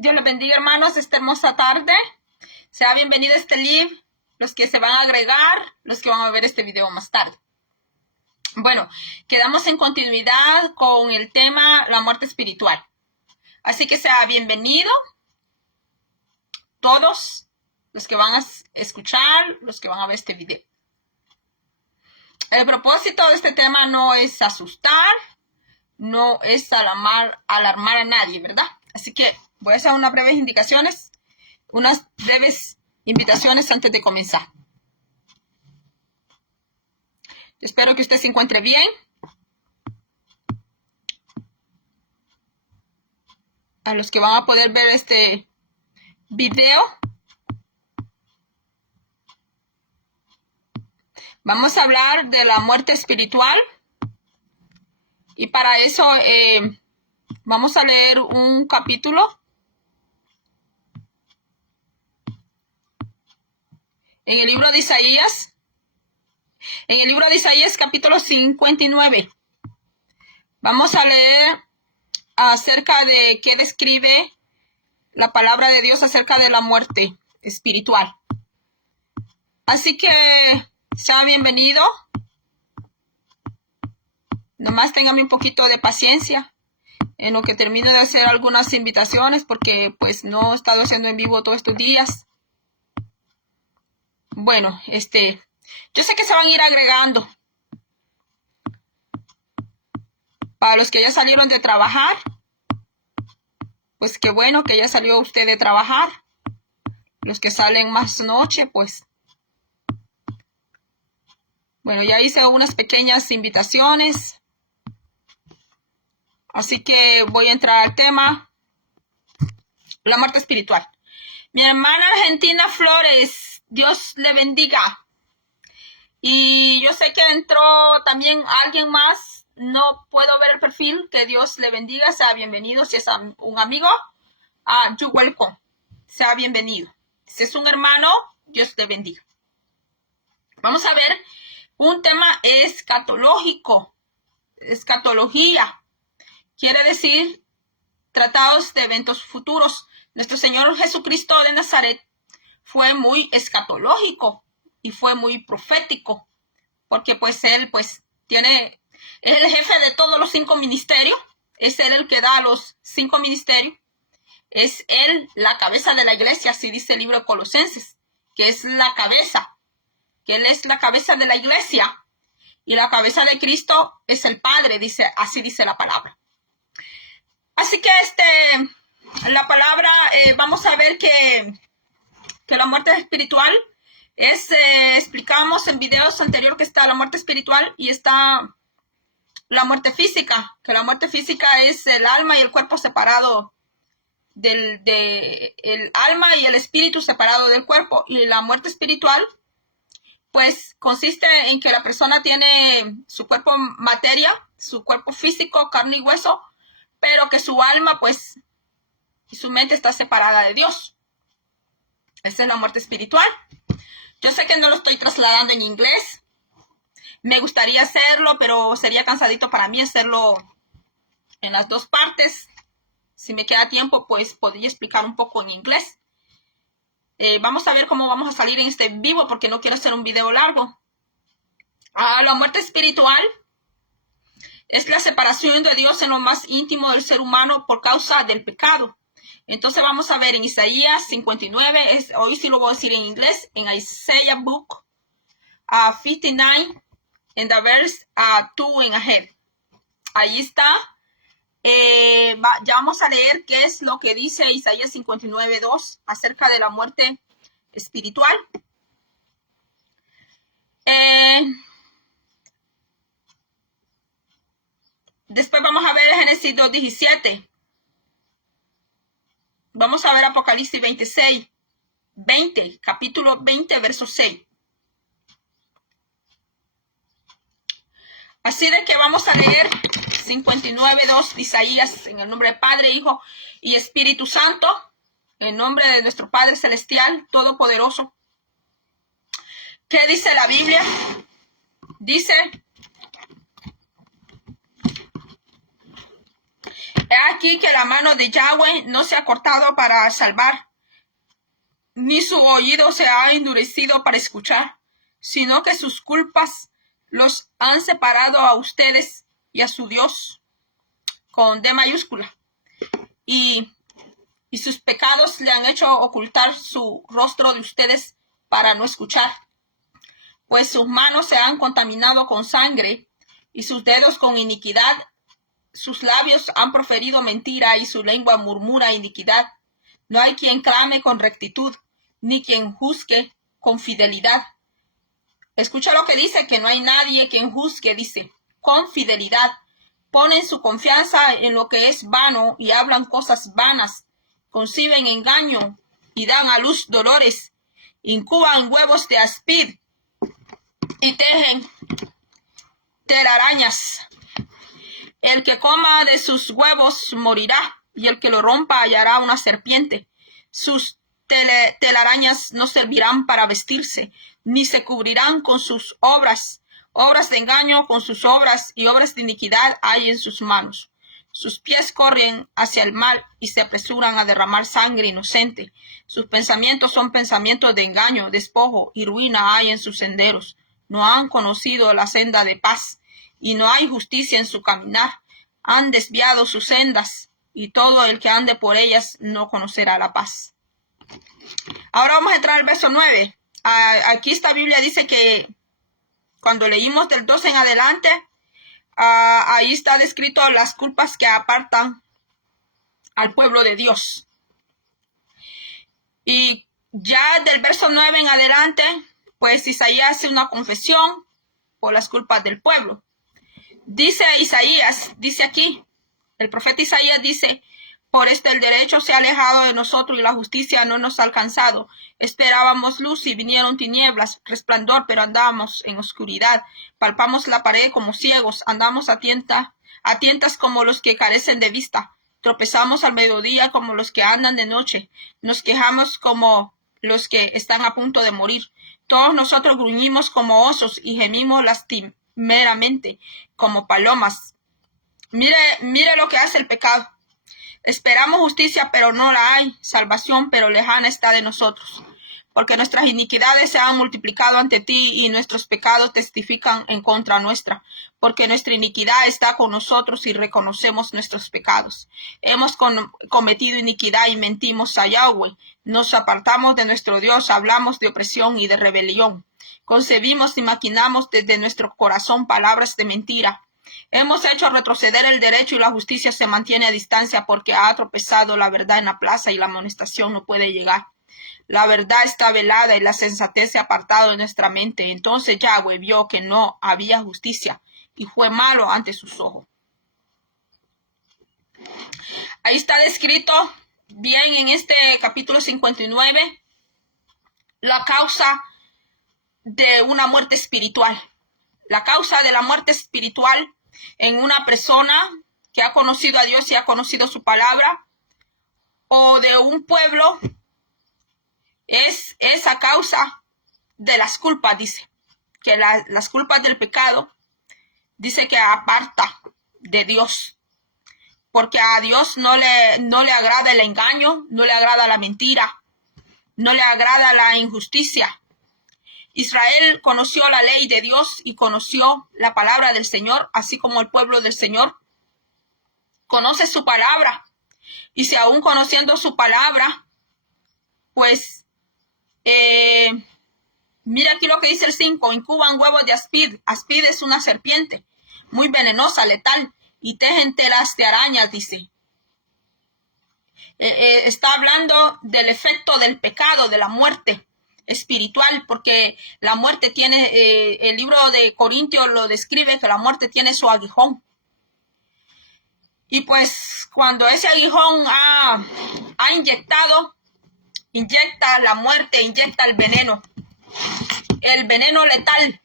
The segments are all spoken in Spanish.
Dios les bendiga, hermanos, esta hermosa tarde. Sea bienvenido a este live, los que se van a agregar, los que van a ver este video más tarde. Bueno, quedamos en continuidad con el tema la muerte espiritual. Así que sea bienvenido todos los que van a escuchar, los que van a ver este video. El propósito de este tema no es asustar, no es alarmar a nadie, ¿verdad? Así que voy a hacer unas breves invitaciones antes de comenzar. Espero que usted se encuentre bien. A los que van a poder ver este video, vamos a hablar de la muerte espiritual. Y para eso vamos a leer un capítulo en el libro de Isaías. En el libro de Isaías, capítulo 59. Vamos a leer acerca de qué describe la palabra de Dios acerca de la muerte espiritual. Así que sea bienvenido. Nomás téngame un poquito de paciencia en lo que termino de hacer algunas invitaciones porque pues no he estado haciendo en vivo todos estos días. Bueno, yo sé que se van a ir agregando. Para los que ya salieron de trabajar, pues qué bueno que ya salió usted de trabajar. Los que salen más noche, pues bueno, ya hice unas pequeñas invitaciones. Así que voy a entrar al tema, la muerte espiritual. Mi hermana Argentina Flores, Dios le bendiga. Y yo sé que entró también alguien más, no puedo ver el perfil, que Dios le bendiga, sea bienvenido. Si es un amigo, you welcome, sea bienvenido. Si es un hermano, Dios le bendiga. Vamos a ver un tema escatológico, escatología. Quiere decir tratados de eventos futuros. Nuestro Señor Jesucristo de Nazaret fue muy escatológico y fue muy profético, porque pues él es el jefe de todos los 5 ministerios, es él el que da los 5 ministerios, es él la cabeza de la iglesia, así dice el libro de Colosenses, que es la cabeza, que él es la cabeza de la iglesia y la cabeza de Cristo es el Padre, así dice la palabra. Así que la palabra, vamos a ver que la muerte espiritual explicamos en videos anteriores que está la muerte espiritual y está la muerte física, que la muerte física es el alma y el cuerpo separado el alma y el espíritu separado del cuerpo. Y la muerte espiritual, pues consiste en que la persona tiene su cuerpo materia, su cuerpo físico, carne y hueso, pero que su alma, pues, y su mente está separada de Dios. Esa es la muerte espiritual. Yo sé que no lo estoy trasladando en inglés. Me gustaría hacerlo, pero sería cansadito para mí hacerlo en las dos partes. Si me queda tiempo, pues podría explicar un poco en inglés. Vamos a ver cómo vamos a salir en este vivo, porque no quiero hacer un video largo. La muerte espiritual es la separación de Dios en lo más íntimo del ser humano por causa del pecado. Entonces vamos a ver en Isaías 59, hoy sí lo voy a decir en inglés, en Isaiah book 59, en the verse 2 and ahead. Ahí está. Ya vamos a leer qué es lo que dice Isaías 59:2 acerca de la muerte espiritual. Después vamos a ver Génesis 2:17. Vamos a ver Apocalipsis 20, capítulo 20, verso 6. Así de que vamos a leer 59:2 de Isaías en el nombre del Padre, Hijo y Espíritu Santo, en nombre de nuestro Padre Celestial, Todopoderoso. ¿Qué dice la Biblia? Dice: He aquí que la mano de Yahweh no se ha cortado para salvar, ni su oído se ha endurecido para escuchar, sino que sus culpas los han separado a ustedes y a su Dios, con D mayúscula, y sus pecados le han hecho ocultar su rostro de ustedes para no escuchar, pues sus manos se han contaminado con sangre y sus dedos con iniquidad. Sus labios han proferido mentira y su lengua murmura iniquidad. No hay quien clame con rectitud, ni quien juzgue con fidelidad. Escucha lo que dice, que no hay nadie quien juzgue, dice, con fidelidad. Ponen su confianza en lo que es vano y hablan cosas vanas. Conciben engaño y dan a luz dolores. Incuban huevos de áspid y tejen telarañas. El que coma de sus huevos morirá, y el que lo rompa hallará una serpiente. Sus telarañas no servirán para vestirse, ni se cubrirán con sus obras. Obras de engaño con sus obras, y obras de iniquidad hay en sus manos. Sus pies corren hacia el mal, y se apresuran a derramar sangre inocente. Sus pensamientos son pensamientos de engaño, despojo y ruina hay en sus senderos. No han conocido la senda de paz, y no hay justicia en su caminar. Han desviado sus sendas, y todo el que ande por ellas no conocerá la paz. Ahora vamos a entrar al verso 9. Aquí esta Biblia dice que cuando leímos del 12 en adelante, ahí está descrito las culpas que apartan al pueblo de Dios. Y ya del verso 9 en adelante, pues Isaías hace una confesión por las culpas del pueblo. Dice Isaías, dice aquí, el profeta Isaías dice, por esto el derecho se ha alejado de nosotros y la justicia no nos ha alcanzado. Esperábamos luz y vinieron tinieblas, resplandor, pero andábamos en oscuridad. Palpamos la pared como ciegos, andamos a tientas como los que carecen de vista. Tropezamos al mediodía como los que andan de noche. Nos quejamos como los que están a punto de morir. Todos nosotros gruñimos como osos y gemimos lastimeramente como palomas. Mire lo que hace el pecado. Esperamos justicia, pero no la hay. Salvación, pero lejana está de nosotros. Porque nuestras iniquidades se han multiplicado ante ti y nuestros pecados testifican en contra nuestra. Porque nuestra iniquidad está con nosotros y reconocemos nuestros pecados. Hemos cometido iniquidad y mentimos a Yahweh. Nos apartamos de nuestro Dios, hablamos de opresión y de rebelión. Concebimos y maquinamos desde nuestro corazón palabras de mentira. Hemos hecho retroceder el derecho y la justicia se mantiene a distancia porque ha tropezado la verdad en la plaza y la amonestación no puede llegar. La verdad está velada y la sensatez se ha apartado de nuestra mente. Entonces Yahweh vio que no había justicia y fue malo ante sus ojos. Ahí está descrito bien en este capítulo 59 la causa de una muerte espiritual. La causa de la muerte espiritual en una persona que ha conocido a Dios y ha conocido su palabra, o de un pueblo, es esa causa de las culpas, dice, que las culpas del pecado, dice que aparta de Dios, porque a Dios no le agrada el engaño, no le agrada la mentira, no le agrada la injusticia. Israel conoció la ley de Dios y conoció la palabra del Señor, así como el pueblo del Señor conoce su palabra. Y si aún conociendo su palabra, pues, mira aquí lo que dice el 5, incuban huevos de áspid. Áspid es una serpiente muy venenosa, letal, y tejen telas de arañas, dice. Está hablando del efecto del pecado, de la muerte espiritual, porque la muerte tiene, el libro de Corintios lo describe, que la muerte tiene su aguijón. Y pues cuando ese aguijón inyecta la muerte, inyecta el veneno letal.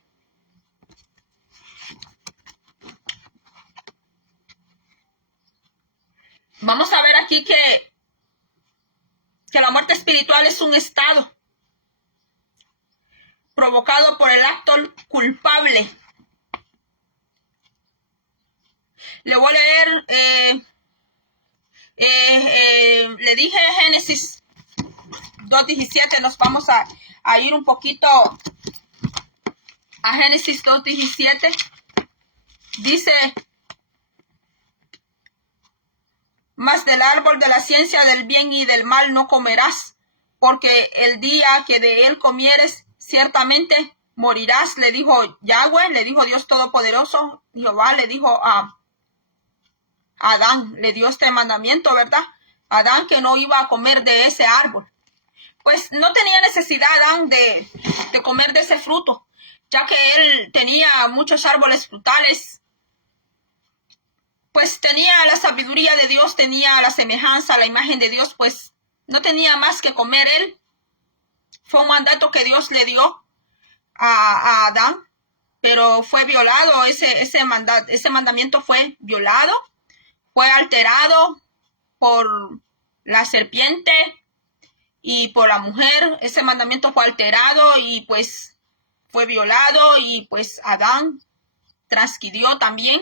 Vamos a ver aquí que la muerte espiritual es un estado provocado por el acto culpable. Le voy a leer Le dije Génesis 2:17, nos vamos a ir un poquito a Génesis 2:17. Dice: mas del árbol de la ciencia del bien y del mal no comerás, porque el día que de él comieres, ciertamente morirás. Le dijo Yahweh, le dijo Dios Todopoderoso. Jehová le dijo a Adán, le dio este mandamiento, ¿verdad? Adán, que no iba a comer de ese árbol. Pues no tenía necesidad Adán de comer de ese fruto, ya que él tenía muchos árboles frutales. Pues tenía la sabiduría de Dios, tenía la semejanza, la imagen de Dios, pues no tenía más que comer él. Fue un mandato que Dios le dio a Adán, pero fue violado, ese mandamiento fue violado, fue alterado por la serpiente y por la mujer. Ese mandamiento fue alterado y pues fue violado, y pues Adán transgredió también,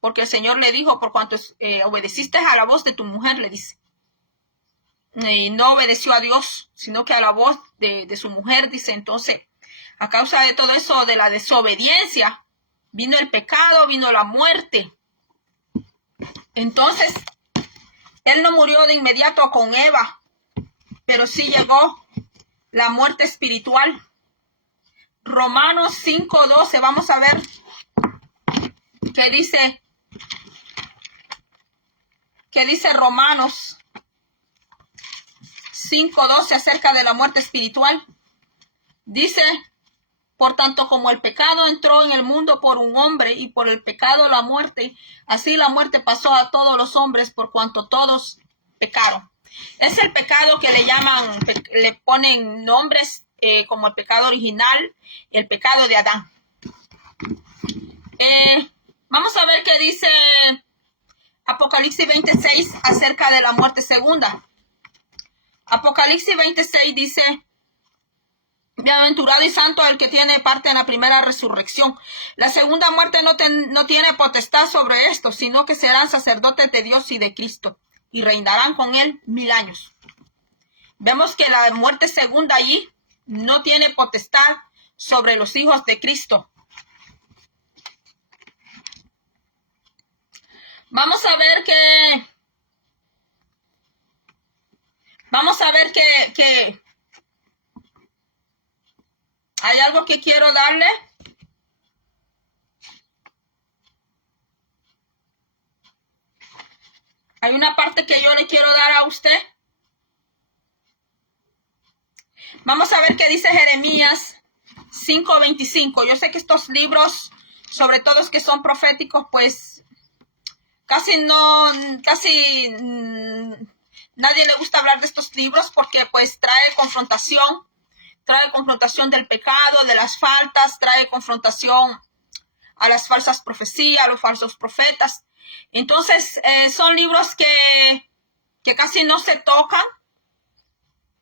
porque el Señor le dijo: por cuanto obedeciste a la voz de tu mujer, le dice. Y no obedeció a Dios, sino que a la voz de su mujer, dice. Entonces, a causa de todo eso, de la desobediencia, vino el pecado, vino la muerte. Entonces, él no murió de inmediato con Eva, pero sí llegó la muerte espiritual. Romanos 5:12, vamos a ver qué dice Romanos 5:12 acerca de la muerte espiritual. Dice: por tanto, como el pecado entró en el mundo por un hombre, y por el pecado la muerte, así la muerte pasó a todos los hombres, por cuanto todos pecaron. Es el pecado que le ponen nombres, como el pecado original, el pecado de Adán. Vamos a ver qué dice Apocalipsis 26 acerca de la muerte segunda. Apocalipsis 26 dice: bienaventurado y santo el que tiene parte en la primera resurrección. La segunda muerte no tiene potestad sobre esto, sino que serán sacerdotes de Dios y de Cristo, y reinarán con él 1000 años. Vemos que la muerte segunda allí no tiene potestad sobre los hijos de Cristo. Vamos a ver que hay algo que quiero darle. Hay una parte que yo le quiero dar a usted. Vamos a ver qué dice Jeremías 5:25. Yo sé que estos libros, sobre todo los que son proféticos, pues casi nadie le gusta hablar de estos libros, porque pues trae confrontación del pecado, de las faltas, trae confrontación a las falsas profecías, a los falsos profetas. Entonces, son libros que casi no se tocan,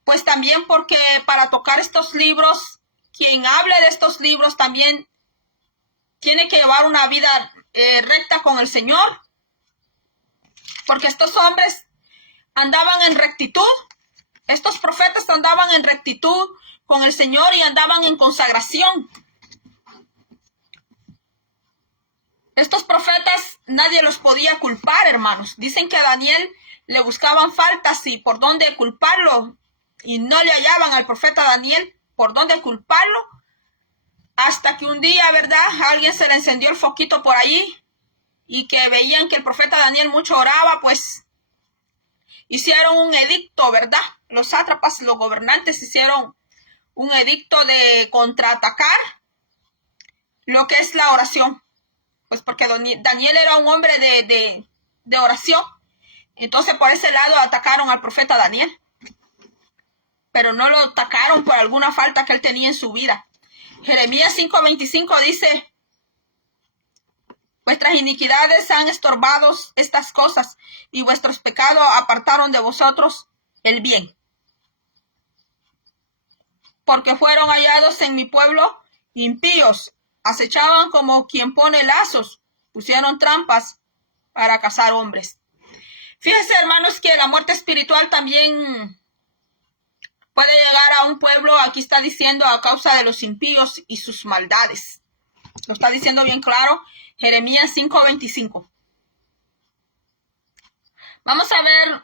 pues también porque para tocar estos libros, quien hable de estos libros también tiene que llevar una vida recta con el Señor, porque estos hombres andaban en rectitud, estos profetas andaban en rectitud con el Señor y andaban en consagración. Estos profetas nadie los podía culpar, hermanos. Dicen que a Daniel le buscaban faltas y por dónde culparlo, y no le hallaban al profeta Daniel por dónde culparlo, hasta que un día, ¿verdad?, a alguien se le encendió el foquito por allí, y que veían que el profeta Daniel mucho oraba, pues hicieron un edicto, ¿verdad? Los sátrapas, los gobernantes hicieron un edicto de contraatacar lo que es la oración. Pues porque Daniel era un hombre de oración. Entonces por ese lado atacaron al profeta Daniel. Pero no lo atacaron por alguna falta que él tenía en su vida. Jeremías 5:25 dice: vuestras iniquidades han estorbado estas cosas, y vuestros pecados apartaron de vosotros el bien. Porque fueron hallados en mi pueblo impíos, acechaban como quien pone lazos, pusieron trampas para cazar hombres. Fíjense, hermanos, que la muerte espiritual también puede llegar a un pueblo. Aquí está diciendo a causa de los impíos y sus maldades. Lo está diciendo bien claro. Jeremías 5:25. Vamos a ver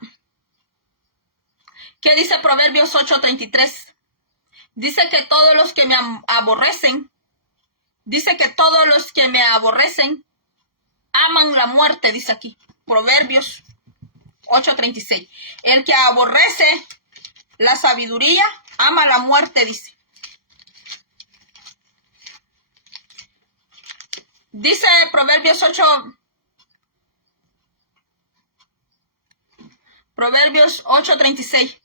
qué dice Proverbios 8:33. Dice que todos los que me aborrecen, aman la muerte, dice aquí. Proverbios 8:36. El que aborrece la sabiduría, ama la muerte, dice. Dice Proverbios 8:36.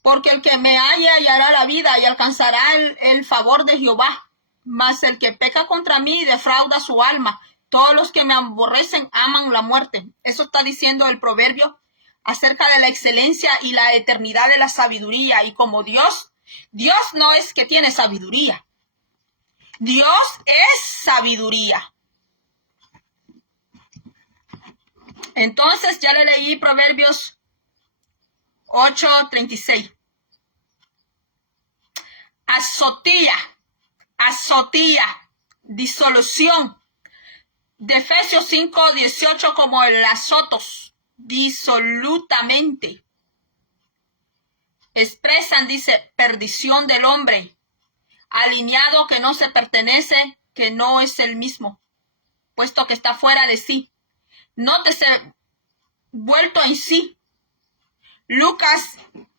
Porque el que me halle hallará la vida y alcanzará el favor de Jehová. Mas el que peca contra mí defrauda su alma. Todos los que me aborrecen aman la muerte. Eso está diciendo el proverbio acerca de la excelencia y la eternidad de la sabiduría. Y como Dios no es que tiene sabiduría. Dios es sabiduría. Entonces ya le leí Proverbios 8:36. Azotía, disolución. De Efesios 5:18 como el azotos, disolutamente. Expresan, dice, perdición del hombre, alineado que no se pertenece, que no es el mismo, puesto que está fuera de sí. Nótese, vuelto en sí. Lucas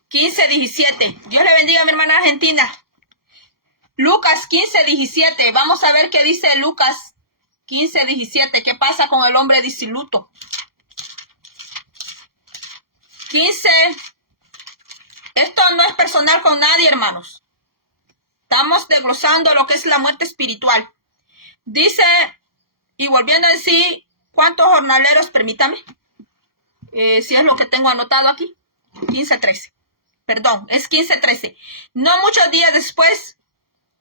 15:17. Dios le bendiga a mi hermana Argentina. Lucas 15:17. Vamos a ver qué dice Lucas 15:17. ¿Qué pasa con el hombre disoluto? 15. Esto no es personal con nadie, hermanos. Estamos desglosando lo que es la muerte espiritual. Dice, y volviendo en sí, ¿cuántos jornaleros? Permítame. Si es lo que tengo anotado aquí. 15:13. Perdón, es 15:13. No muchos días después,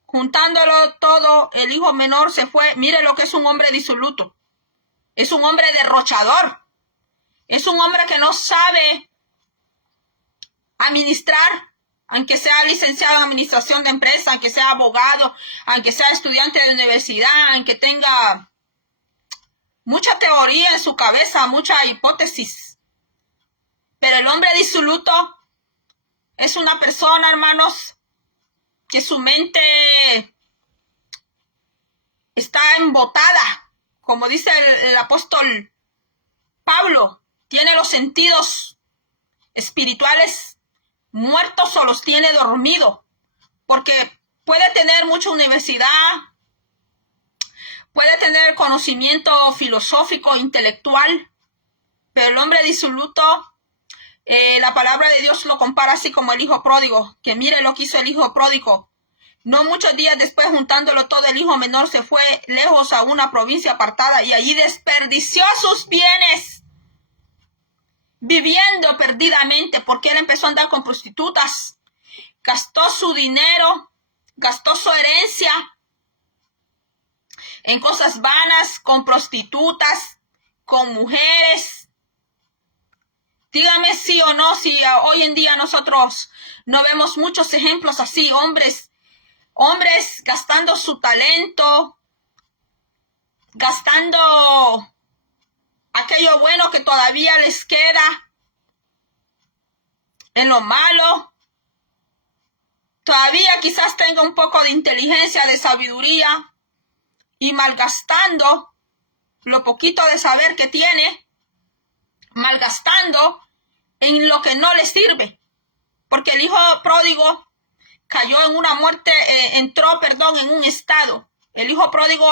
juntándolo todo, el hijo menor se fue. Mire lo que es un hombre disoluto. Es un hombre derrochador. Es un hombre que no sabe administrar, aunque sea licenciado en administración de empresa, aunque sea abogado, aunque sea estudiante de universidad, aunque tenga mucha teoría en su cabeza, mucha hipótesis. Pero el hombre disoluto es una persona, hermanos, que su mente está embotada, como dice el apóstol Pablo, tiene los sentidos espirituales muertos o los tiene dormidos, porque puede tener mucha universidad, puede tener conocimiento filosófico, intelectual, pero el hombre disoluto, la palabra de Dios lo compara así como el hijo pródigo, que mire lo que hizo el hijo pródigo. No muchos días después, juntándolo todo, el hijo menor se fue lejos a una provincia apartada y allí desperdició sus bienes, viviendo perdidamente, porque él empezó a andar con prostitutas, gastó su dinero, gastó su herencia en cosas vanas, con prostitutas, con mujeres. Dígame sí o no, si hoy en día nosotros no vemos muchos ejemplos así, hombres gastando su talento, gastando aquello bueno que todavía les queda en lo malo. Todavía quizás tenga un poco de inteligencia, de sabiduría, y malgastando lo poquito de saber que tiene, malgastando en lo que no le sirve. Porque el hijo pródigo cayó en una muerte, entró en un estado. El hijo pródigo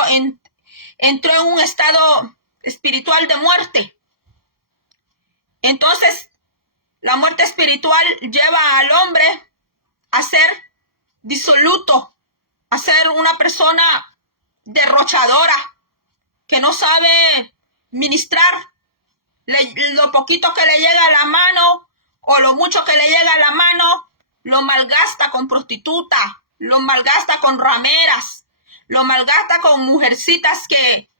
entró en un estado espiritual de muerte. Entonces, la muerte espiritual lleva al hombre a ser disoluto, a ser una persona derrochadora, que no sabe ministrar. Lo poquito que le llega a la mano o lo mucho que le llega a la mano, lo malgasta con prostituta, lo malgasta con rameras, lo malgasta con mujercitas que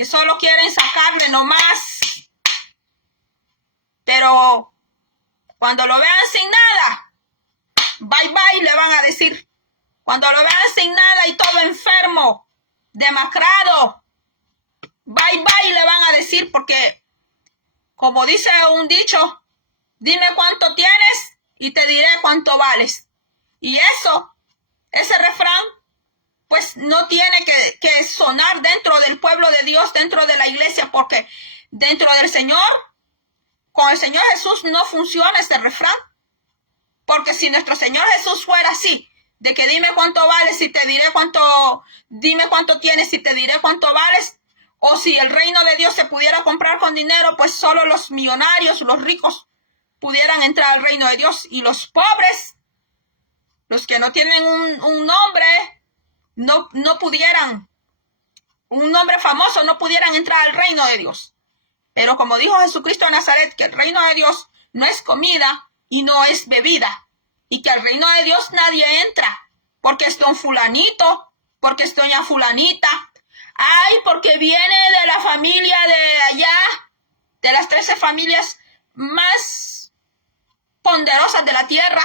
que solo quieren sacarle nomás. Pero cuando lo vean sin nada, bye bye le van a decir. Cuando lo vean sin nada y todo enfermo, demacrado, bye bye le van a decir, porque como dice un dicho, dime cuánto tienes y te diré cuánto vales. Y ese refrán, pues no tiene que sonar dentro del pueblo de Dios, dentro de la iglesia, porque dentro del Señor, con el Señor Jesús no funciona este refrán. Porque si nuestro Señor Jesús fuera así, de que dime cuánto vales y te diré cuánto, dime cuánto tienes y te diré cuánto vales, o si el reino de Dios se pudiera comprar con dinero, pues solo los millonarios, los ricos, pudieran entrar al reino de Dios, y los pobres, los que no tienen un nombre, no pudieran, un nombre famoso, no pudieran entrar al reino de Dios. Pero como dijo Jesucristo de Nazaret, que el reino de Dios no es comida y no es bebida, y que al reino de Dios nadie entra, porque es don fulanito, porque es doña fulanita, ay, porque viene de la familia de allá, de las 13 familias más ponderosas de la tierra.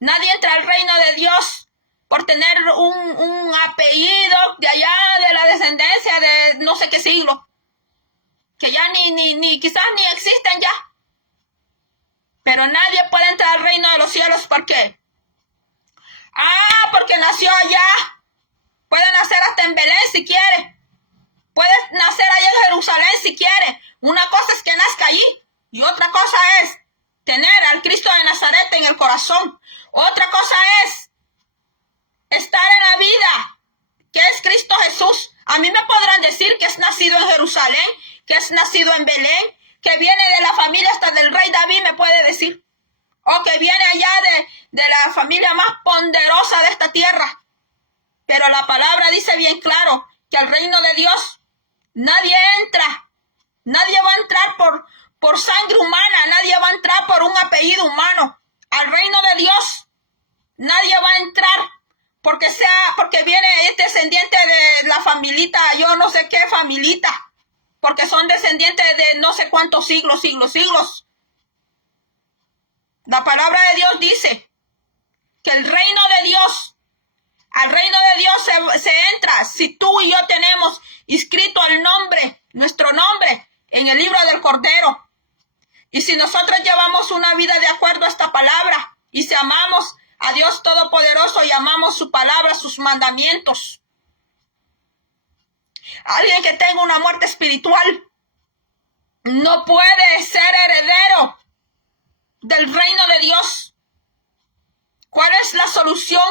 Nadie entra al reino de Dios por tener un apellido de allá, de la descendencia de no sé qué siglo, que ya quizás ni existen ya. Pero nadie puede entrar al reino de los cielos. ¿Por qué? Porque nació allá. Puede nacer hasta en Belén si quiere. Puede nacer allá en Jerusalén si quiere. Una cosa es que nazca allí y otra cosa es tener al Cristo de Nazaret en el corazón. Otra cosa es estar en la vida, que es Cristo Jesús. A mí me podrán decir que es nacido en Jerusalén, que es nacido en Belén, que viene de la familia hasta del rey David, me puede decir. O que viene allá de la familia más poderosa de esta tierra. Pero la palabra dice bien claro que al reino de Dios nadie entra. Nadie va a entrar por sangre humana. Nadie va a entrar por un apellido humano. Al reino de Dios nadie va a entrar porque viene descendiente de la familita, yo no sé qué familita, porque son descendientes de no sé cuántos siglos. La palabra de Dios dice que el reino de Dios, al reino de Dios se entra si tú y yo tenemos inscrito el nombre, nuestro nombre, en el libro del Cordero. Y si nosotros llevamos una vida de acuerdo a esta palabra, y si amamos a Dios Todopoderoso y amamos su palabra, sus mandamientos. Alguien que tenga una muerte espiritual no puede ser heredero del reino de Dios. ¿Cuál es la solución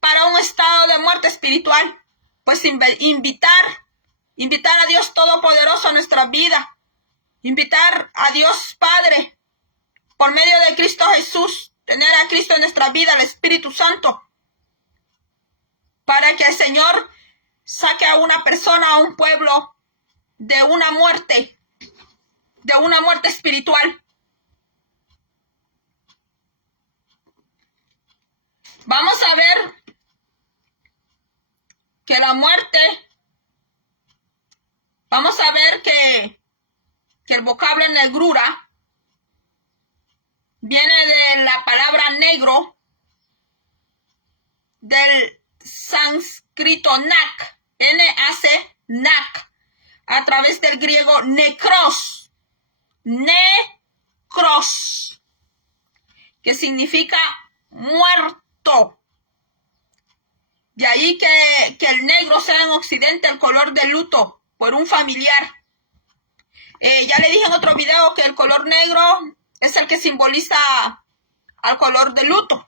para un estado de muerte espiritual? Pues invitar a Dios Todopoderoso a nuestra vida. Invitar a Dios Padre por medio de Cristo Jesús. Tener a Cristo en nuestra vida, el Espíritu Santo, para que el Señor saque a una persona, a un pueblo, de una muerte espiritual. Vamos a ver que la muerte, vamos a ver que el vocablo negrura viene de la palabra negro, del sánscrito nak, N-A-C, nak, a través del griego nekros, que significa muerto. De ahí que el negro sea en Occidente el color de luto por un familiar. Ya le dije en otro video que el color negro es el que simboliza al color de luto.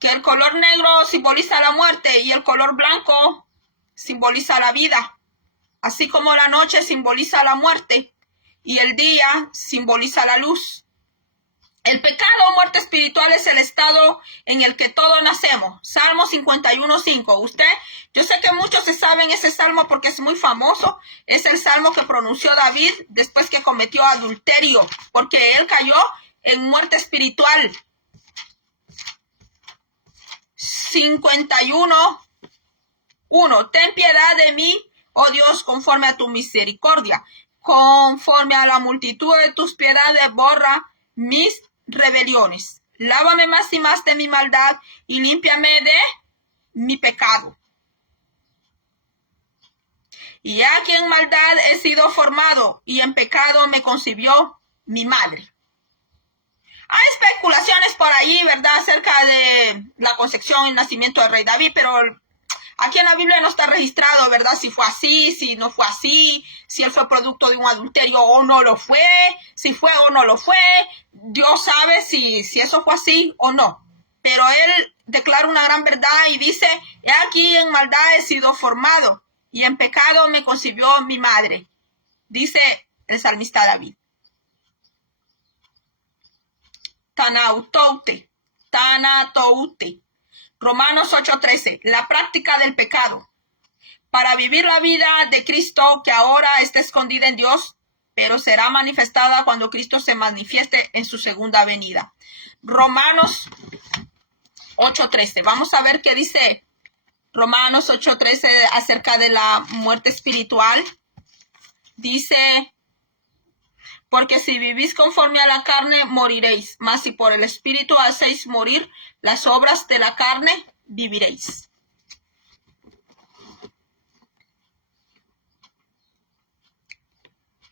Que el color negro simboliza la muerte y el color blanco simboliza la vida. Así como la noche simboliza la muerte y el día simboliza la luz. El pecado o muerte espiritual es el estado en el que todos nacemos. Salmo 51:5. Yo sé que muchos se saben ese salmo porque es muy famoso. Es el salmo que pronunció David después que cometió adulterio, porque él cayó en muerte espiritual. 51, 1. Ten piedad de mí, oh Dios, conforme a tu misericordia. Conforme a la multitud de tus piedades, borra mis rebeliones. Lávame más y más de mi maldad y límpiame de mi pecado. Y aquí en maldad he sido formado y en pecado me concibió mi madre. Hay especulaciones por ahí, ¿verdad?, acerca de la concepción y nacimiento del rey David, pero aquí en la Biblia no está registrado, ¿verdad?, si fue así, si no fue así, si él fue producto de un adulterio o no lo fue, si fue o no lo fue. Dios sabe si eso fue así o no. Pero él declara una gran verdad y dice, he aquí en maldad he sido formado y en pecado me concibió mi madre, dice el salmista David. Tanatoute. Romanos 8:13. La práctica del pecado. Para vivir la vida de Cristo que ahora está escondida en Dios, pero será manifestada cuando Cristo se manifieste en su segunda venida. Romanos 8:13. Vamos a ver qué dice Romanos 8:13 acerca de la muerte espiritual. Dice, porque si vivís conforme a la carne, moriréis. Mas si por el Espíritu hacéis morir las obras de la carne, viviréis.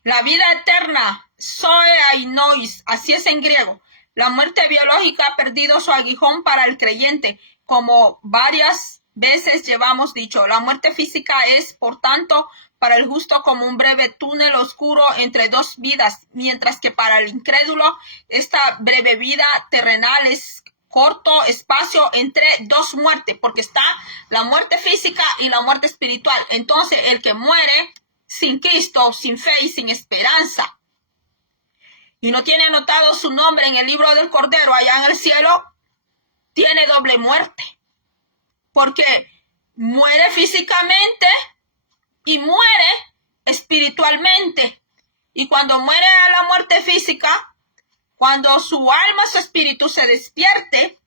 La vida eterna, zoe ainois, así es en griego. La muerte biológica ha perdido su aguijón para el creyente, como varias veces llevamos dicho. La muerte física es, por tanto, para el justo como un breve túnel oscuro entre dos vidas, mientras que para el incrédulo esta breve vida terrenal es corto espacio entre dos muertes, porque está la muerte física y la muerte espiritual. Entonces, el que muere sin Cristo, sin fe y sin esperanza, y no tiene anotado su nombre en el libro del Cordero allá en el cielo, tiene doble muerte, porque muere físicamente y muere espiritualmente. Y cuando muere a la muerte física, cuando su alma, su espíritu se despierte,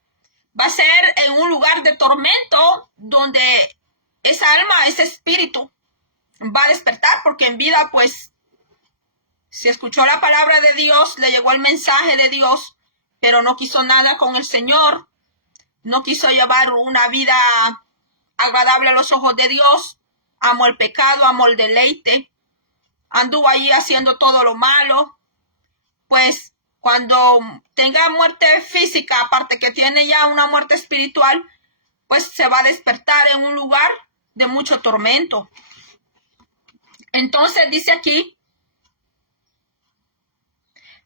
va a ser en un lugar de tormento donde esa alma, ese espíritu va a despertar, porque en vida, pues, si escuchó la palabra de Dios, le llegó el mensaje de Dios, pero no quiso nada con el Señor, no quiso llevar una vida agradable a los ojos de Dios, amó el pecado, amó el deleite, anduvo allí haciendo todo lo malo, pues cuando tenga muerte física, aparte que tiene ya una muerte espiritual, pues se va a despertar en un lugar de mucho tormento. Entonces dice aquí,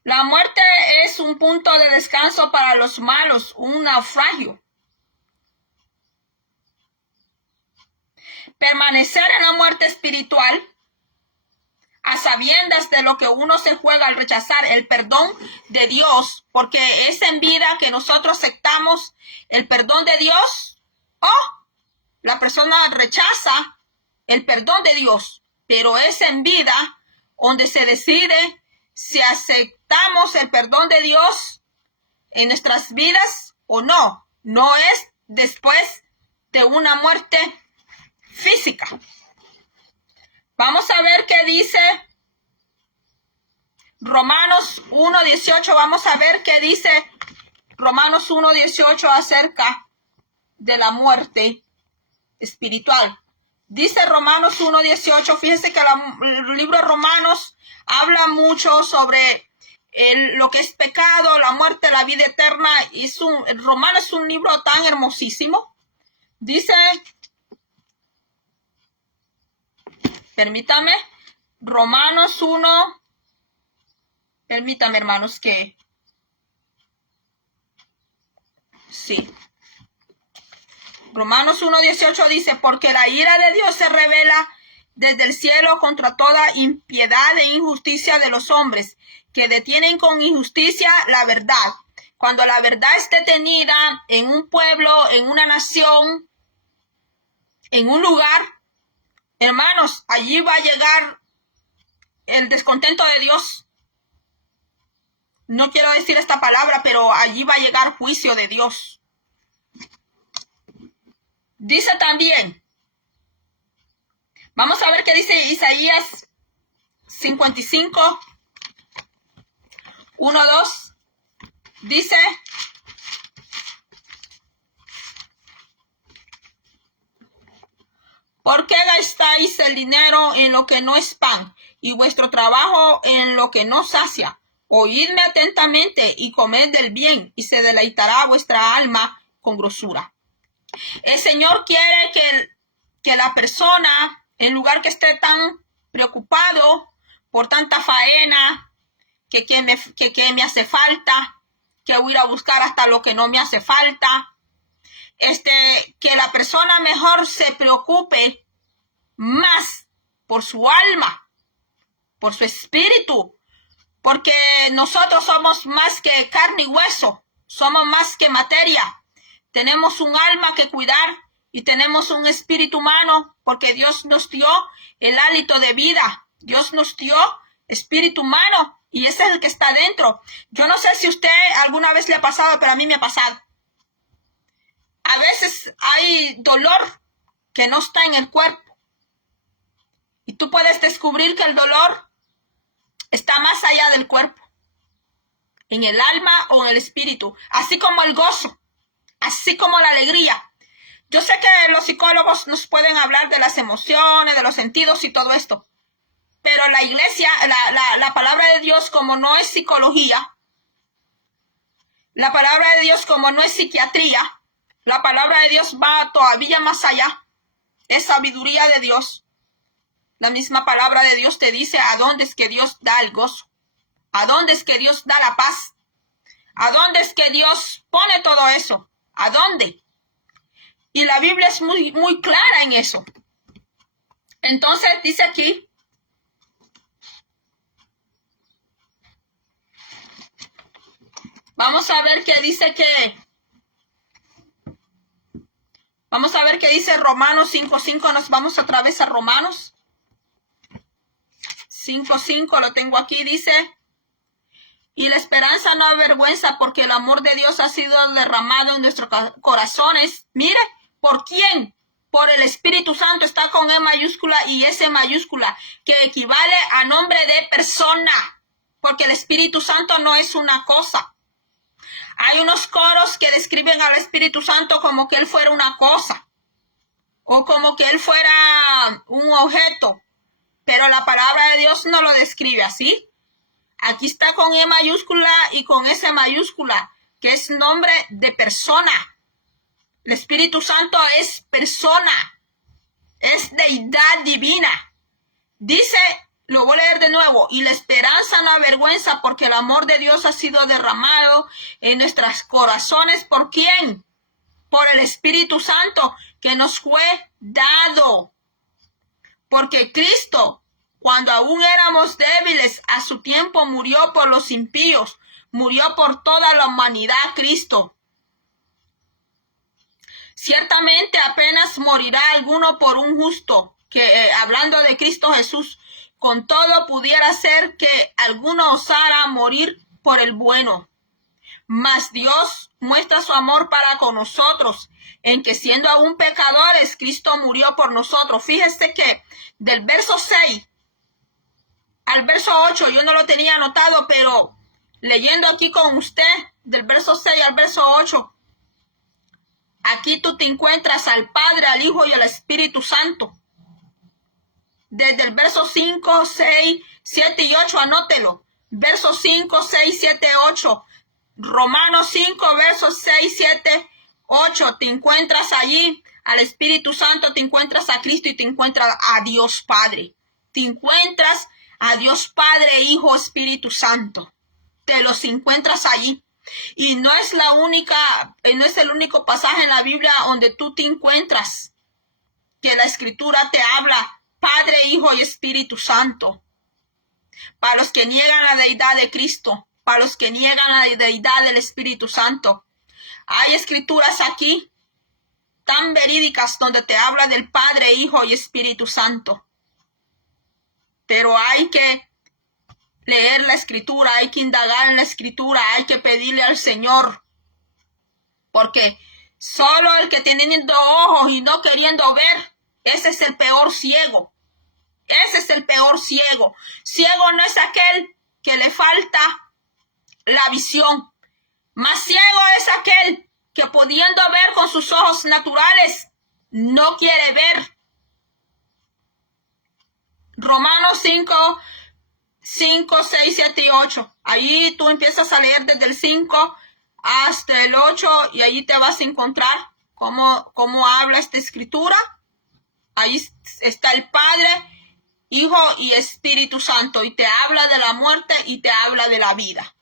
la muerte es un punto de descanso para los malos, un naufragio. Permanecer en la muerte espiritual, a sabiendas de lo que uno se juega al rechazar el perdón de Dios, porque es en vida que nosotros aceptamos el perdón de Dios, o la persona rechaza el perdón de Dios, pero es en vida donde se decide si aceptamos el perdón de Dios en nuestras vidas o no. No es después de una muerte física. Vamos a ver qué dice Romanos 1:18. Vamos a ver qué dice Romanos 1:18 acerca de la muerte espiritual. Dice Romanos 1:18, fíjense que el libro de Romanos habla mucho sobre lo que es pecado, la muerte, la vida eterna. Romanos es un libro tan hermosísimo. Dice, permítame, Romanos 1, permítame hermanos que, sí. Romanos 1:18 dice, porque la ira de Dios se revela desde el cielo contra toda impiedad e injusticia de los hombres, que detienen con injusticia la verdad. Cuando la verdad es detenida en un pueblo, en una nación, en un lugar, hermanos, allí va a llegar el descontento de Dios. No quiero decir esta palabra, pero allí va a llegar juicio de Dios. Dice también, vamos a ver qué dice Isaías 55, 1, 2. Dice, ¿por qué gastáis el dinero en lo que no es pan y vuestro trabajo en lo que no sacia? Oídme atentamente y comed del bien, y se deleitará vuestra alma con grosura. El Señor quiere que la persona, en lugar que esté tan preocupado por tanta faena, que me hace falta, que voy a ir a buscar hasta lo que no me hace falta, que la persona mejor se preocupe más por su alma, por su espíritu, porque nosotros somos más que carne y hueso, somos más que materia. Tenemos un alma que cuidar y tenemos un espíritu humano, porque Dios nos dio el hálito de vida. Dios nos dio espíritu humano y ese es el que está dentro. Yo no sé si usted alguna vez le ha pasado, pero a mí me ha pasado. A veces hay dolor que no está en el cuerpo y tú puedes descubrir que el dolor está más allá del cuerpo, en el alma o en el espíritu, así como el gozo, así como la alegría. Yo sé que los psicólogos nos pueden hablar de las emociones, de los sentidos y todo esto, pero la iglesia, la palabra de Dios, como no es psicología, la palabra de Dios como no es psiquiatría, la palabra de Dios va todavía más allá, es sabiduría de Dios. La misma palabra de Dios te dice a dónde es que Dios da el gozo, a dónde es que Dios da la paz, a dónde es que Dios pone todo eso, a dónde. Y la Biblia es muy, muy clara en eso. Entonces dice aquí, vamos a ver qué dice Romanos 5:5, nos vamos otra vez a Romanos 5:5, lo tengo aquí, dice, y la esperanza no avergüenza porque el amor de Dios ha sido derramado en nuestros corazones. Mire, ¿por quién? Por el Espíritu Santo, está con E mayúscula y S mayúscula, que equivale a nombre de persona, porque el Espíritu Santo no es una cosa. Hay unos coros que describen al Espíritu Santo como que Él fuera una cosa, o como que Él fuera un objeto, pero la palabra de Dios no lo describe así. Aquí está con E mayúscula y con S mayúscula, que es nombre de persona. El Espíritu Santo es persona, es deidad divina. Dice, lo voy a leer de nuevo, y la esperanza no avergüenza porque el amor de Dios ha sido derramado en nuestros corazones. ¿Por quién? Por el Espíritu Santo que nos fue dado. Porque Cristo, cuando aún éramos débiles, a su tiempo murió por los impíos, murió por toda la humanidad Cristo. Ciertamente apenas morirá alguno por un justo, que hablando de Cristo Jesús, con todo pudiera ser que alguno osara morir por el bueno. Mas Dios muestra su amor para con nosotros, en que siendo aún pecadores, Cristo murió por nosotros. Fíjese que del verso 6 al verso 8, yo no lo tenía anotado, pero leyendo aquí con usted, del verso 6 al verso 8, aquí tú te encuentras al Padre, al Hijo y al Espíritu Santo. Desde el verso 5, 6, 7 y 8, anótelo. Versos 5, 6, 7, 8. Romanos 5, versos 6, 7, 8. Te encuentras allí al Espíritu Santo, te encuentras a Cristo y te encuentras a Dios Padre. Te encuentras a Dios Padre, Hijo, Espíritu Santo. Te los encuentras allí. Y no es no es el único pasaje en la Biblia donde tú te encuentras que la Escritura te habla Padre, Hijo y Espíritu Santo. Para los que niegan la deidad de Cristo, para los que niegan la deidad del Espíritu Santo, hay escrituras aquí tan verídicas donde te habla del Padre, Hijo y Espíritu Santo. Pero hay que leer la Escritura, hay que indagar en la Escritura, hay que pedirle al Señor. Porque Solo el que teniendo ojos y no queriendo ver, ese es el peor ciego. Ese es el peor ciego. Ciego no es aquel que le falta la visión. Más ciego es aquel que pudiendo ver con sus ojos naturales, no quiere ver. Romanos 5, 6, 7 y 8. Ahí tú empiezas a leer desde el 5 hasta el 8 y ahí te vas a encontrar cómo habla esta escritura. Ahí está el Padre, Hijo y Espíritu Santo y te habla de la muerte y te habla de la vida.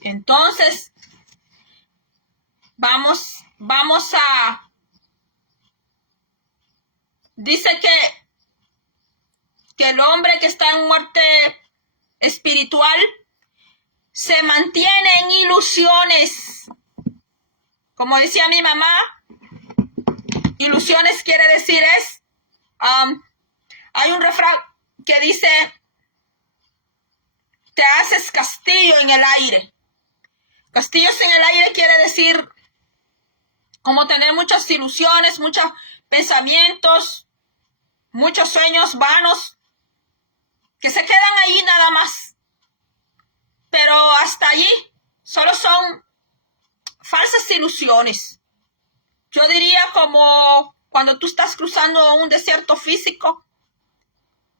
Entonces, vamos a... Dice que el hombre que está en muerte espiritual se mantiene en ilusiones. Como decía mi mamá, ilusiones quiere decir hay un refrán que dice, te haces castillo en el aire. Castillos en el aire quiere decir como tener muchas ilusiones, muchos pensamientos, muchos sueños vanos que se quedan ahí nada más. Pero hasta allí solo son falsas ilusiones. Yo diría como cuando tú estás cruzando un desierto físico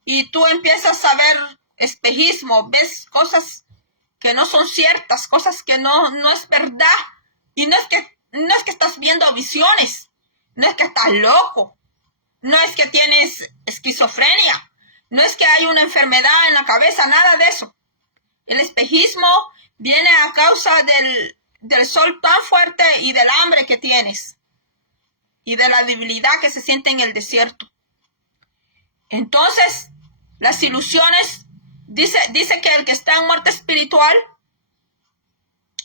y tú empiezas a ver espejismo, ves cosas que no son ciertas, cosas que no es verdad. Y no es que estás viendo visiones, no es que estás loco, no es que tienes esquizofrenia, no es que hay una enfermedad en la cabeza, nada de eso. El espejismo viene a causa del sol tan fuerte y del hambre que tienes y de la debilidad que se siente en el desierto. Entonces, las ilusiones, dice que el que está en muerte espiritual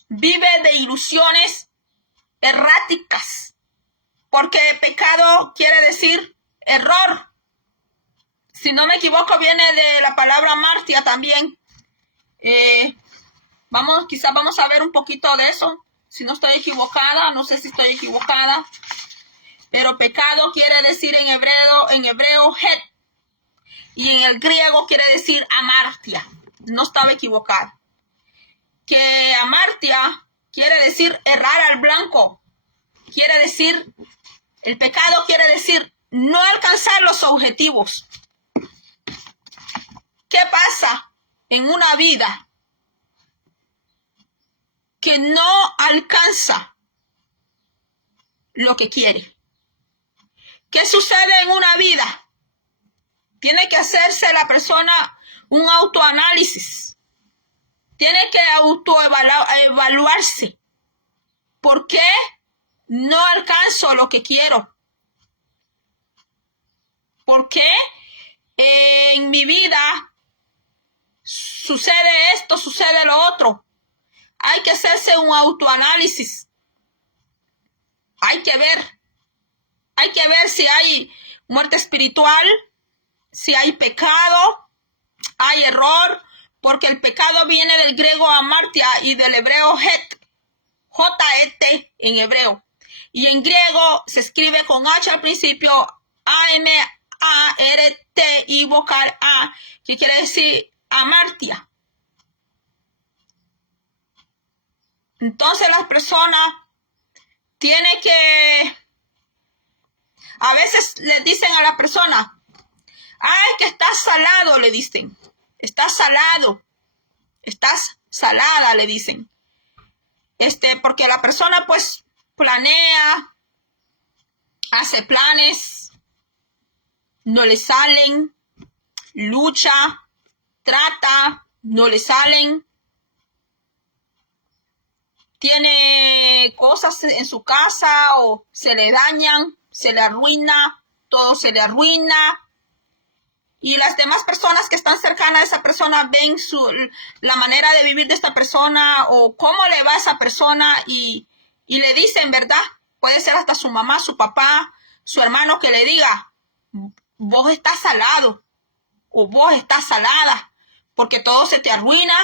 vive de ilusiones erráticas, porque pecado quiere decir error. Si no me equivoco, viene de la palabra amartia también. Quizás vamos a ver un poquito de eso. Si no estoy equivocada, no sé si estoy equivocada. Pero pecado quiere decir en hebreo het. Y en el griego quiere decir amartia. No estaba equivocada. Que amartia quiere decir errar al blanco. Quiere decir, el pecado quiere decir no alcanzar los objetivos. ¿Qué pasa en una vida que no alcanza lo que quiere? ¿Qué sucede en una vida? Tiene que hacerse la persona un autoanálisis. Tiene que autoevaluarse. ¿Por qué no alcanzo lo que quiero? ¿Por qué en mi vida sucede esto, sucede lo otro? Hay que hacerse un autoanálisis. Hay que ver si hay muerte espiritual, si hay pecado, hay error, porque el pecado viene del griego amartia y del hebreo het, J-E-T en hebreo. Y en griego se escribe con H al principio, A-M-A-R-T y vocal A, que quiere decir amartia. Entonces las personas tienen que... A veces le dicen a la persona, ay, que estás salado, le dicen. Estás salado. Estás salada, le dicen. Porque la persona pues planea, hace planes, no le salen, lucha, trata, no le salen. Tiene cosas en su casa o se le dañan, se le arruina, todo se le arruina. Y las demás personas que están cercanas a esa persona ven la manera de vivir de esta persona o cómo le va a esa persona y le dicen, ¿verdad? Puede ser hasta su mamá, su papá, su hermano que le diga, vos estás salado o vos estás salada, porque todo se te arruina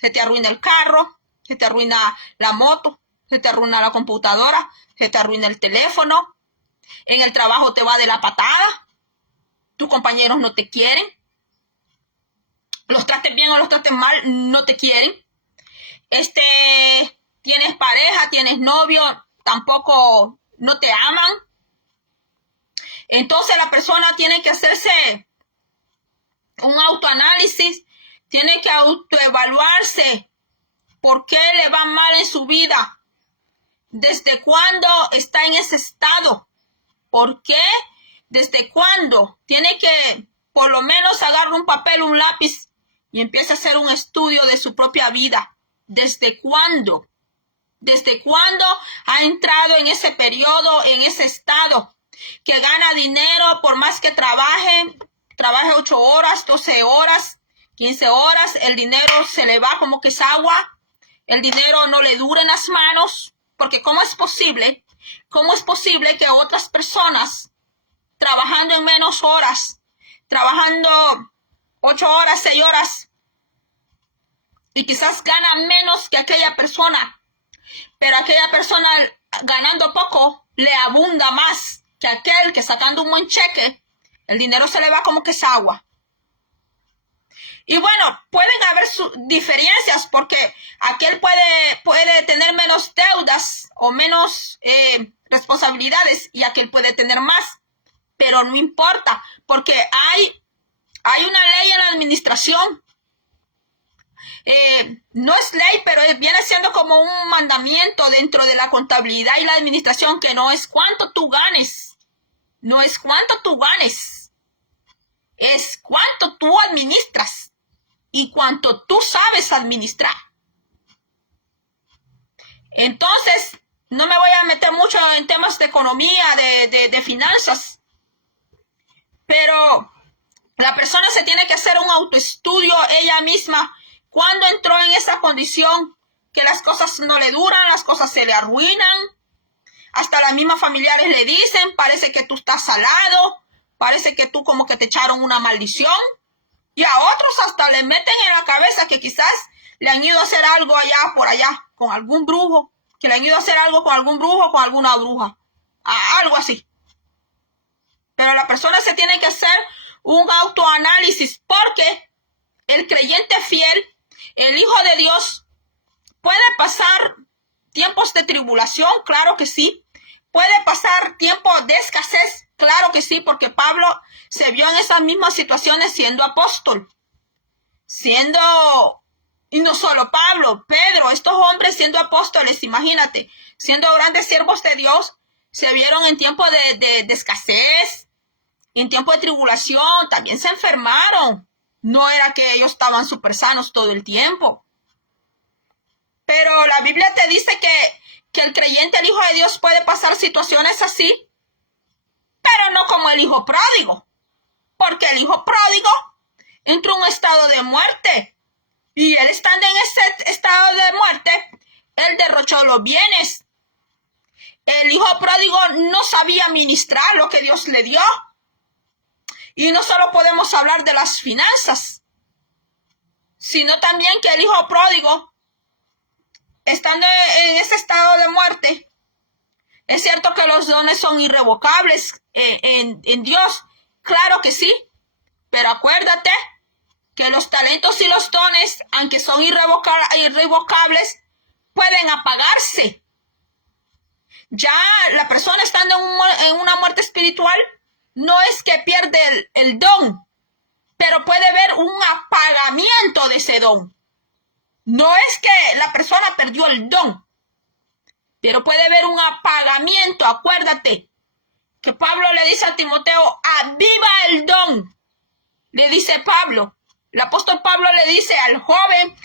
el carro, se te arruina la moto, se te arruina la computadora, se te arruina el teléfono, en el trabajo te va de la patada, tus compañeros no te quieren, los trates bien o los trates mal, no te quieren. Tienes pareja, tienes novio, tampoco no te aman. Entonces la persona tiene que hacerse un autoanálisis, tiene que autoevaluarse por qué le va mal en su vida, desde cuándo está en ese estado, por qué, desde cuándo. Tiene que por lo menos agarrar un papel, un lápiz y empiece a hacer un estudio de su propia vida. ¿Desde cuándo? ¿Desde cuándo ha entrado en ese periodo, en ese estado, que gana dinero por más que trabaje 8 horas, 12 horas, 15 horas, el dinero se le va como que es agua, el dinero no le dura en las manos, porque ¿cómo es posible? ¿Cómo es posible que otras personas trabajando en menos horas, trabajando 8 horas, 6 horas, y quizás gana menos que aquella persona, pero aquella persona ganando poco le abunda más que aquel que sacando un buen cheque, el dinero se le va como que es agua? Y bueno, pueden haber diferencias porque aquel puede tener menos deudas o menos responsabilidades y aquel puede tener más, pero no importa porque hay una ley en la administración. No es ley, pero viene siendo como un mandamiento dentro de la contabilidad y la administración, que no es cuánto tú ganes, no es cuánto tú ganes, es cuánto tú administras y cuánto tú sabes administrar. Entonces, no me voy a meter mucho en temas de economía, de finanzas, pero la persona se tiene que hacer un autoestudio ella misma. Cuando entró en esa condición que las cosas no le duran, las cosas se le arruinan, hasta las mismas familiares le dicen, parece que tú estás salado, parece que tú como que te echaron una maldición, y a otros hasta le meten en la cabeza que quizás le han ido a hacer algo allá por allá, con algún brujo, que le han ido a hacer algo con algún brujo, con alguna bruja, algo así. Pero la persona se tiene que hacer un autoanálisis, porque el creyente fiel, el Hijo de Dios, puede pasar tiempos de tribulación, claro que sí. Puede pasar tiempos de escasez, claro que sí, porque Pablo se vio en esas mismas situaciones siendo apóstol. Y no solo Pablo, Pedro, estos hombres siendo apóstoles, imagínate, siendo grandes siervos de Dios, se vieron en tiempos de escasez, en tiempos de tribulación, también se enfermaron. No era que ellos estaban súper sanos todo el tiempo. Pero la Biblia te dice que el creyente, el Hijo de Dios, puede pasar situaciones así, pero no como el hijo pródigo. Porque el hijo pródigo entró en un estado de muerte. Y él estando en ese estado de muerte, él derrochó los bienes. El hijo pródigo no sabía administrar lo que Dios le dio. Y no solo podemos hablar de las finanzas, sino también que el hijo pródigo, estando en ese estado de muerte, es cierto que los dones son irrevocables en Dios, claro que sí, pero acuérdate que los talentos y los dones, aunque son irrevocables, pueden apagarse. Ya la persona estando en una muerte espiritual, no es que pierde el don, pero puede haber un apagamiento de ese don. No es que la persona perdió el don, pero puede haber un apagamiento. Acuérdate que Pablo le dice a Timoteo, aviva el don. Le dice Pablo, el apóstol Pablo le dice al joven